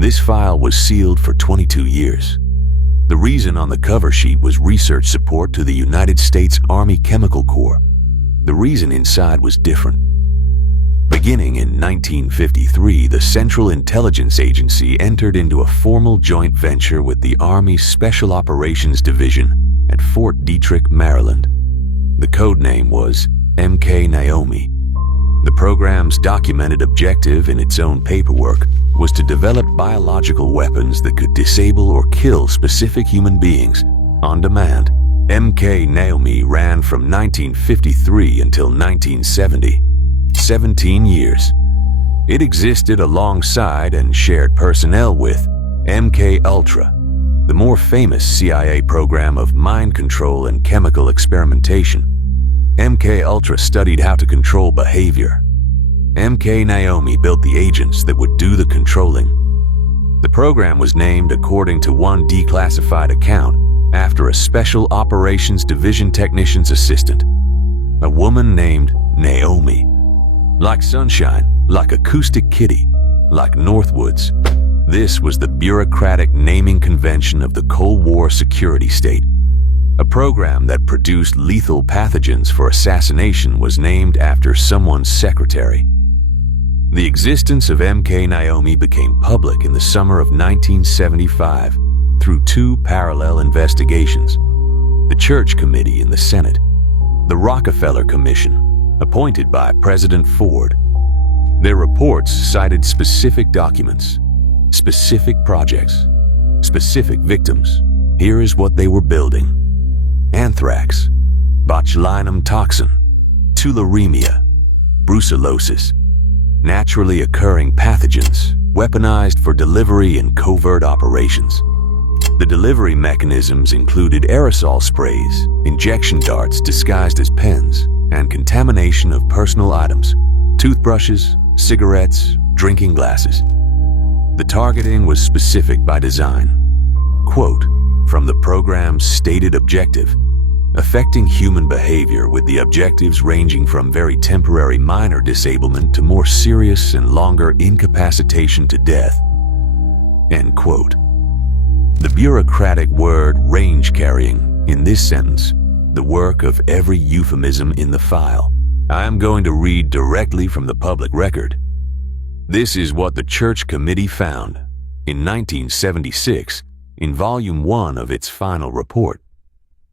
This file was sealed for 22 years. The reason on the cover sheet was research support to the United States Army Chemical Corps. The reason inside was different. Beginning in 1953, the Central Intelligence Agency entered into a formal joint venture with the Army's Special Operations Division at Fort Detrick, Maryland. The code name was MK Naomi. The program's documented objective in its own paperwork was to develop biological weapons that could disable or kill specific human beings on demand. MK Naomi ran from 1953 until 1970, 17 years. It existed alongside and shared personnel with MK-Ultra, the more famous CIA program of mind control and chemical experimentation. MK-Ultra studied how to control behavior. MK Naomi built the agents that would do the controlling. The program was named according to one declassified account after a Special Operations Division technician's assistant, a woman named Naomi. Like sunshine, like acoustic kitty, like Northwoods. This was the bureaucratic naming convention of the Cold War security state. A program that produced lethal pathogens for assassination was named after someone's secretary. The existence of MK Naomi became public in the summer of 1975 through two parallel investigations: the Church Committee in the Senate, the Rockefeller Commission, appointed by President Ford. Their reports cited specific documents, specific projects, specific victims. Here is what they were building: anthrax, botulinum toxin, tularemia, brucellosis, naturally occurring pathogens weaponized for delivery in covert operations. The delivery mechanisms included aerosol sprays, injection darts disguised as pens, and contamination of personal items, toothbrushes, cigarettes, drinking glasses. The targeting was specific by design. Quote, from the program's stated objective, affecting human behavior with the objectives ranging from very temporary minor disablement to more serious and longer incapacitation to death. End quote. The bureaucratic word range carrying, in this sentence, the work of every euphemism in the file. I am going to read directly from the public record. This is what the Church Committee found in 1976 in Volume 1 of its final report.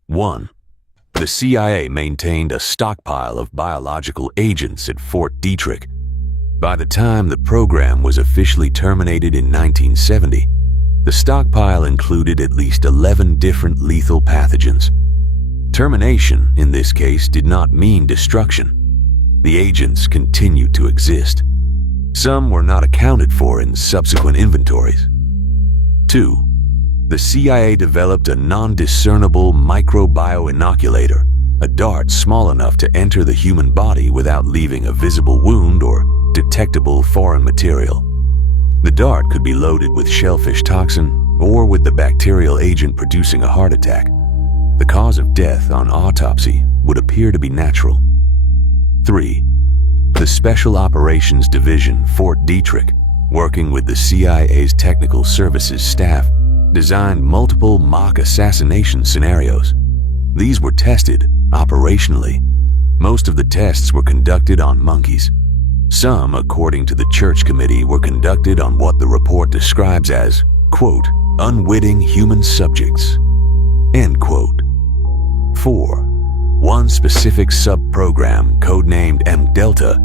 1. The CIA maintained a stockpile of biological agents at Fort Detrick. By the time the program was officially terminated in 1970, the stockpile included at least 11 different lethal pathogens. Termination, in this case, did not mean destruction. The agents continued to exist. Some were not accounted for in subsequent inventories. 2. The CIA developed a non-discernible microbio-inoculator, a dart small enough to enter the human body without leaving a visible wound or detectable foreign material. The dart could be loaded with shellfish toxin or with the bacterial agent producing a heart attack. The cause of death on autopsy would appear to be natural. 3. The Special Operations Division, Fort Detrick, working with the CIA's Technical Services staff, designed multiple mock assassination scenarios. These were tested operationally. Most of the tests were conducted on monkeys. Some, according to the Church Committee, were conducted on what the report describes as, quote, unwitting human subjects, end quote. 4. One specific sub-program, codenamed M-Delta,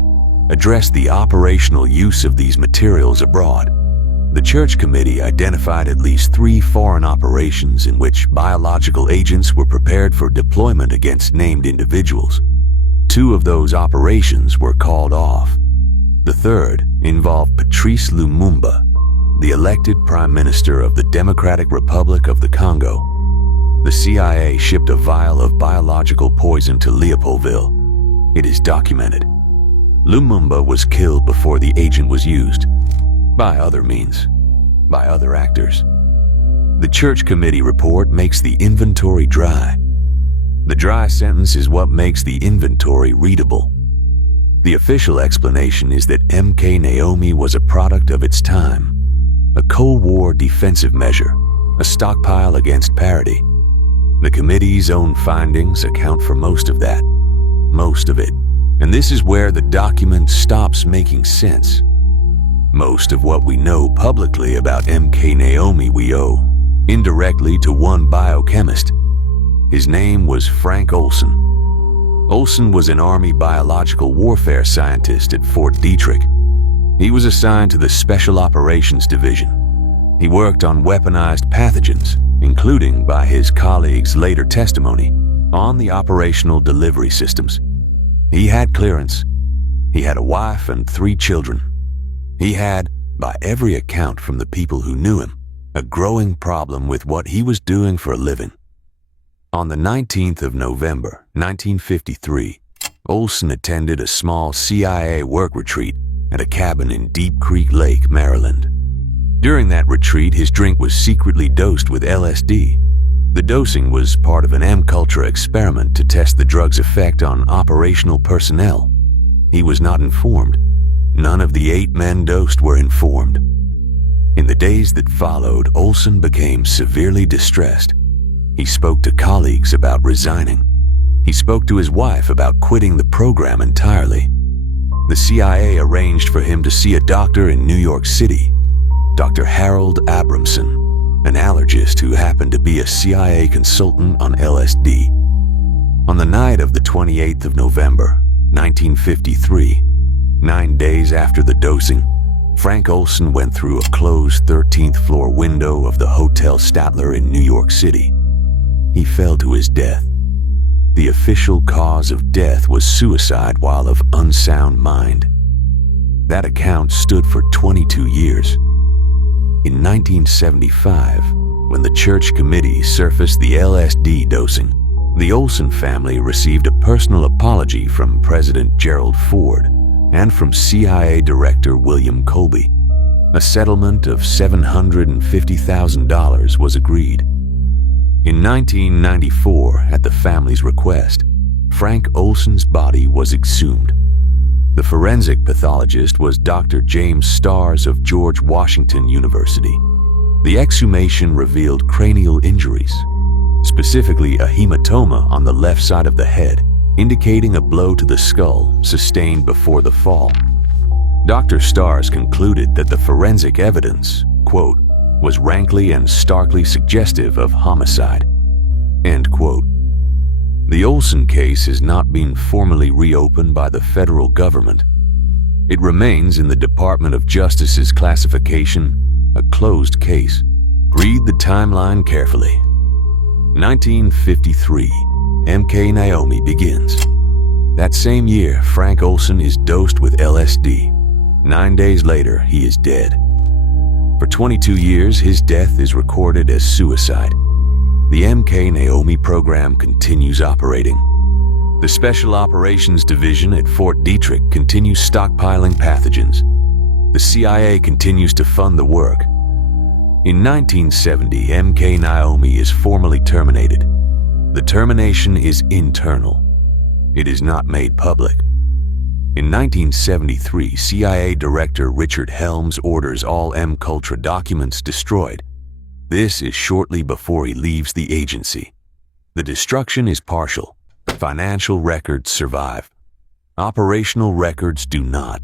addressed the operational use of these materials abroad. The Church Committee identified at least 3 foreign operations in which biological agents were prepared for deployment against named individuals. 2 of those operations were called off. The third involved Patrice Lumumba, the elected Prime Minister of the Democratic Republic of the Congo. The CIA shipped a vial of biological poison to Leopoldville. It is documented. Lumumba was killed before the agent was used. By other means, by other actors. The Church Committee report makes the inventory dry. The dry sentence is what makes the inventory readable. The official explanation is that MK Naomi was a product of its time. a Cold War defensive measure, a stockpile against parity. The committee's own findings account for most of that, most of it. And this is where the document stops making sense. Most of what we know publicly about MK Naomi we owe indirectly to one biochemist. His name was Frank Olson. Olson was an Army biological warfare scientist at Fort Detrick. He was assigned to the Special Operations Division. He worked on weaponized pathogens, including, by his colleagues' later testimony, on the operational delivery systems. He had clearance. He had a wife and 3 children. He had, by every account from the people who knew him, a growing problem with what he was doing for a living. On the 19th of November, 1953, Olson attended a small CIA work retreat at a cabin in Deep Creek Lake, Maryland. During that retreat, his drink was secretly dosed with LSD. The dosing was part of an M-Culture experiment to test the drug's effect on operational personnel. He was not informed. None of the 8 men dosed were informed. In the days that followed, Olson became severely distressed. He spoke to colleagues about resigning. He spoke to his wife about quitting the program entirely. The CIA arranged for him to see a doctor in New York City, Dr. Harold Abramson, an allergist who happened to be a CIA consultant on LSD. On the night of the 28th of November, 1953, 9 days after the dosing, Frank Olson went through a closed 13th floor window of the Hotel Statler in New York City. He fell to his death. The official cause of death was suicide while of unsound mind. That account stood for 22 years. In 1975, when the church committee surfaced the LSD dosing, the Olson family received a personal apology from President Gerald Ford and from CIA Director William Colby. A settlement of $750,000 was agreed. In 1994, at the family's request, Frank Olson's body was exhumed. The forensic pathologist was Dr. James Starrs of George Washington University. The exhumation revealed cranial injuries, specifically a hematoma on the left side of the head, indicating a blow to the skull sustained before the fall. Dr. Starrs concluded that the forensic evidence, quote, was rankly and starkly suggestive of homicide, end quote. The Olson case has not been formally reopened by the federal government. It remains in the Department of Justice's classification, a closed case. Read the timeline carefully. 1953, MK Naomi begins. That same year, Frank Olson is dosed with LSD. 9 days later, he is dead. For 22 years, his death is recorded as suicide. The MK Naomi program continues operating. The Special Operations Division at Fort Detrick continues stockpiling pathogens. The CIA continues to fund the work. In 1970, MK Naomi is formally terminated. The termination is internal. It is not made public. In 1973, CIA Director Richard Helms orders all M-Culture documents destroyed. This is shortly before he leaves the agency. The destruction is partial. Financial records survive. Operational records do not.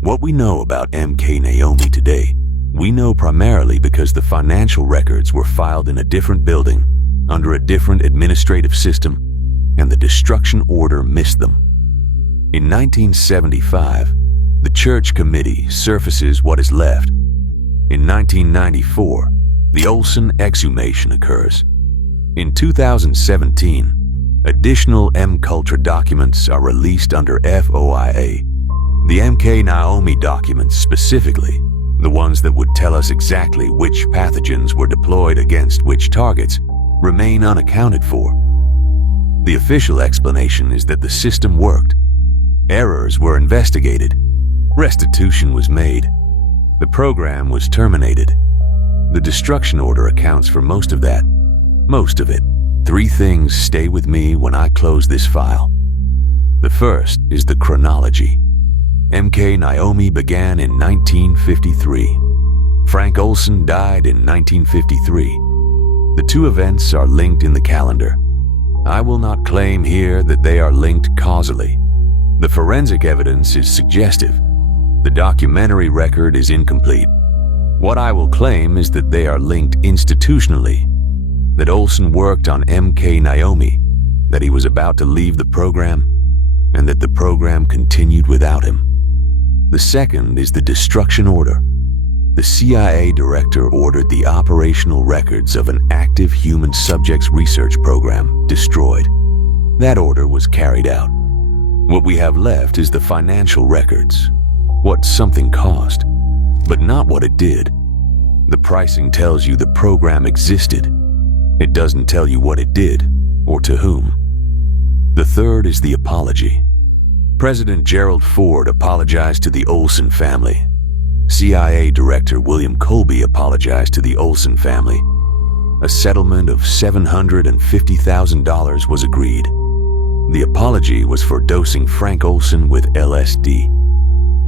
What we know about MK Naomi today, we know primarily because the financial records were filed in a different building, under a different administrative system, and the destruction order missed them. In 1975, the church committee surfaces what is left. In 1994, the Olson exhumation occurs. In 2017, additional M-Culture documents are released under FOIA. The MK Naomi documents specifically, the ones that would tell us exactly which pathogens were deployed against which targets, remain unaccounted for. The official explanation is that the system worked. Errors were investigated. Restitution was made. The program was terminated. The destruction order accounts for most of that. Most of it. 3 things stay with me when I close this file. The first is the chronology. MK Naomi began in 1953. Frank Olson died in 1953. The two events are linked in the calendar. I will not claim here that they are linked causally. The forensic evidence is suggestive. The documentary record is incomplete. What I will claim is that they are linked institutionally, that Olson worked on MK Naomi, that he was about to leave the program, and that the program continued without him. The second is the destruction order. The CIA director ordered the operational records of an active human subjects research program destroyed. That order was carried out. What we have left is the financial records, what something cost, but not what it did. The pricing tells you the program existed. It doesn't tell you what it did or to whom. The third is the apology. President Gerald Ford apologized to the Olson family. CIA Director William Colby apologized to the Olson family. A settlement of $750,000 was agreed. The apology was for dosing Frank Olson with LSD.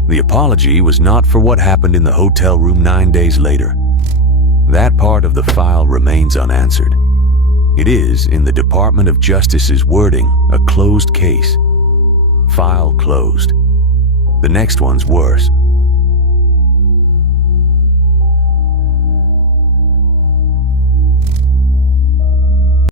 The apology was not for what happened in the hotel room 9 days later. That part of the file remains unanswered. It is, in the Department of Justice's wording, a closed case. File closed. The next one's worse.